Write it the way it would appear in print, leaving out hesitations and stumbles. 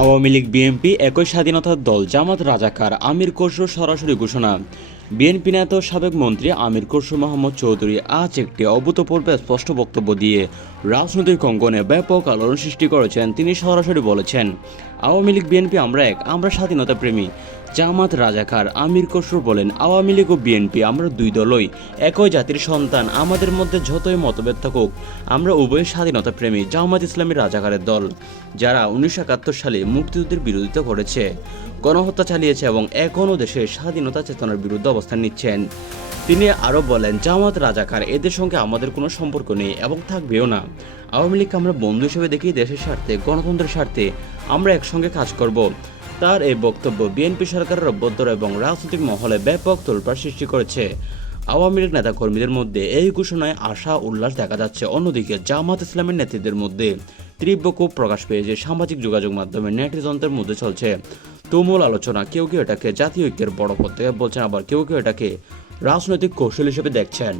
Awami League BNP একই স্বাধীনতার দল জামাত রাজাকার আমির খসরু সরাসরি ঘোষণা। বিএনপি নেতা ও সাবেক মন্ত্রী আমির খসরু মাহমুদ চৌধুরী আজ একটি অভূতপূর্ব স্পষ্ট বক্তব্য দিয়ে রাজনৈতিক অঙ্গনে ব্যাপক আলোড়ন সৃষ্টি করেছেন। তিনি সরাসরি বলেছেন, আওয়ামী লীগ বিএনপি আমরা এক, আমরা স্বাধীনতা প্রেমী। জামাত রাজাকার আমির খসরু বলেন, আওয়ামী লীগ ও বিএনপি আমরা দুই দলই একই জাতির সন্তান। আমাদের মধ্যে যতই মতভেদ থাকুক আমরা উভয় স্বাধীনতা প্রেমী। জামাত ইসলামী রাজাকারের দল, যারা 1971 সালে মুক্তিযুদ্ধের বিরোধিতা করেছে, গণহত্যা চালিয়েছে এবং এখনও দেশের স্বাধীনতা চেতনার বিরুদ্ধে অবস্থান নিচ্ছেন। তিনি আরও বলেন, জামাত রাজাকার এদের সঙ্গে আমাদের কোনো সম্পর্ক নেই এবং থাকবেও না। আওয়ামী লীগকে আমরা বন্ধু হিসেবে দেখি, দেশের স্বার্থে, গণতন্ত্রের স্বার্থে আমরা একসঙ্গে কাজ করব। তার এই বক্তব্য বিএনপি সরকারের অভ্যন্তর এবং রাজনৈতিক মহলে ব্যাপক তোলপাড় সৃষ্টি করেছে। আওয়ামী লীগ নেতাকর্মীদের মধ্যে এই ঘোষণায় আশা উল্লাস দেখা যাচ্ছে। অন্যদিকে জামাত ইসলামের নেতৃত্বের মধ্যে তীব্র ক্ষোভ প্রকাশ পেয়েছে। সামাজিক যোগাযোগ মাধ্যমে নেটিজনদের মধ্যে চলছে তুমুল আলোচনা। কেউ কেউ এটাকে জাতীয় ঐক্যের বড় পথ থেকে বলছেন, আবার কেউ কেউ এটাকে রাজনৈতিক কৌশল হিসেবে দেখছেন।